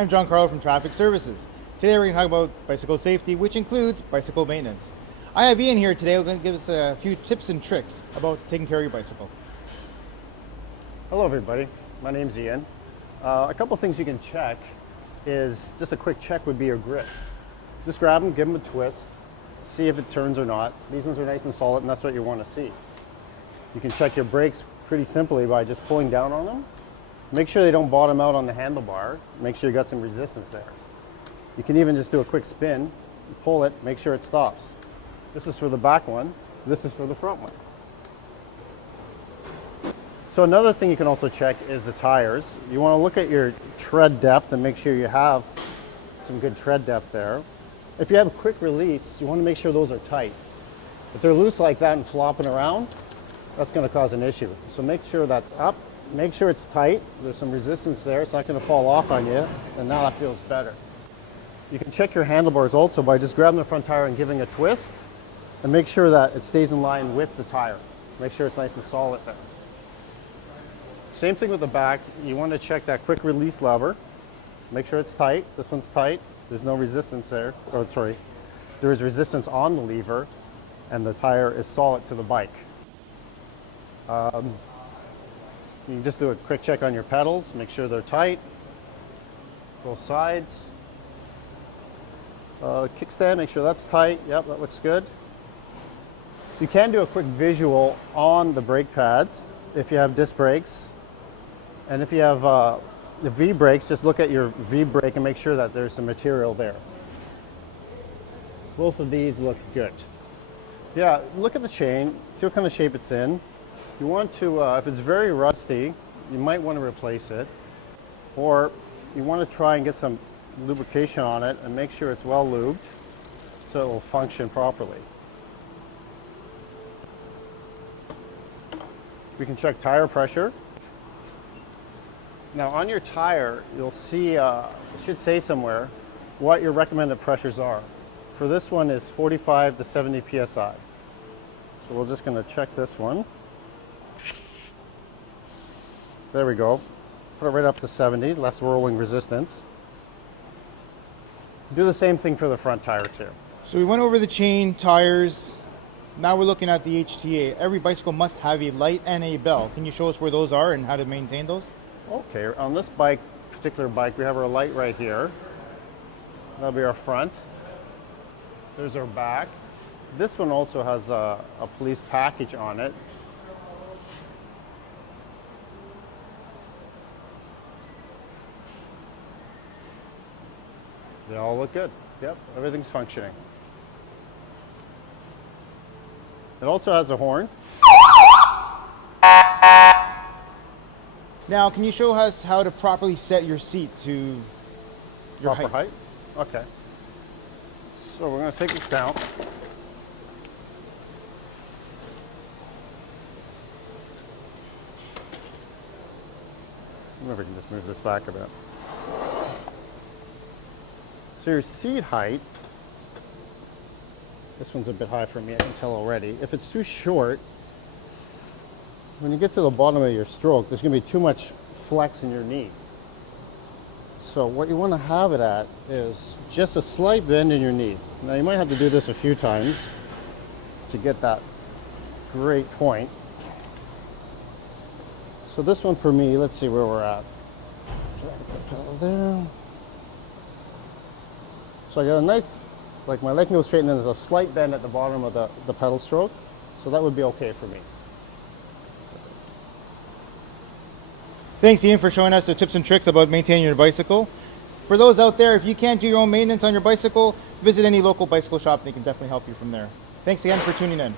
I'm John Carlo from Traffic Services. Today we're going to talk about bicycle safety, which includes bicycle maintenance. I have Ian here today who's going to give us a few tips and tricks about taking care of your bicycle. Hello everybody, my name's Ian. A couple things you can check is, just a quick check would be your grips. Just grab them, give them a twist, see if it turns or not. These ones are nice and solid and that's what you want to see. You can check your brakes pretty simply by just pulling down on them. Make sure they don't bottom out on the handlebar. Make sure you got some resistance there. You can even just do a quick spin, pull it, make sure it stops. This is for the back one, this is for the front one. So another thing you can also check is the tires. You want to look at your tread depth and make sure you have some good tread depth there. If you have a quick release, you want to make sure those are tight. If they're loose like that and flopping around, that's going to cause an issue. So make sure that's up, make sure it's tight. There's some resistance there, it's not going to fall off on you, and now that feels better. You can check your handlebars also by just grabbing the front tire and giving a twist, and make sure that it stays in line with the tire. Make sure it's nice and solid there. Same thing with the back. You want to check that quick release lever. Make sure it's tight. This one's tight. There's no resistance there. Oh, sorry. There is resistance on the lever, and the tire is solid to the bike. You can just do a quick check on your pedals. Make sure they're tight. Both sides. Kickstand, make sure that's tight. Yep, that looks good. You can do a quick visual on the brake pads if you have disc brakes. And if you have the V brakes, just look at your V brake and make sure that there's some material there. Both of these look good. Yeah, look at the chain, see what kind of shape it's in. You want to, if it's very rusty, you might want to replace it. Or you want to try and get some lubrication on it and make sure it's well lubed so it will function properly. We can check tire pressure. Now on your tire, you'll see, it should say somewhere what your recommended pressures are. For this one is 45 to 70 PSI. So we're just going to check this one. There we go. Put it right up to 70, less rolling resistance. Do the same thing for the front tire too. So we went over the chain, tires. Now we're looking at the HTA. Every bicycle must have a light and a bell. Can you show us where those are and how to maintain those? Okay, on this particular bike, we have our light right here. That'll be our front. There's our back. This one also has a police package on it. They all look good. Yep, everything's functioning. It also has a horn. Now, can you show us how to properly set your seat to your Proper height? Okay. So we're going to take this down. I wonder if we can just move this back a bit. So your seat height, this one's a bit high for me, I can tell already. If it's too short, when you get to the bottom of your stroke, there's going to be too much flex in your knee. So what you want to have it at is just a slight bend in your knee. Now you might have to do this a few times to get that great point. So this one for me, let's see where we're at. Drag the pedal there. So I got a nice, like my leg can go straight and then there's a slight bend at the bottom of the pedal stroke. So that would be okay for me. Thanks, Ian, for showing us the tips and tricks about maintaining your bicycle. For those out there, if you can't do your own maintenance on your bicycle, visit any local bicycle shop and they can definitely help you from there. Thanks again for tuning in.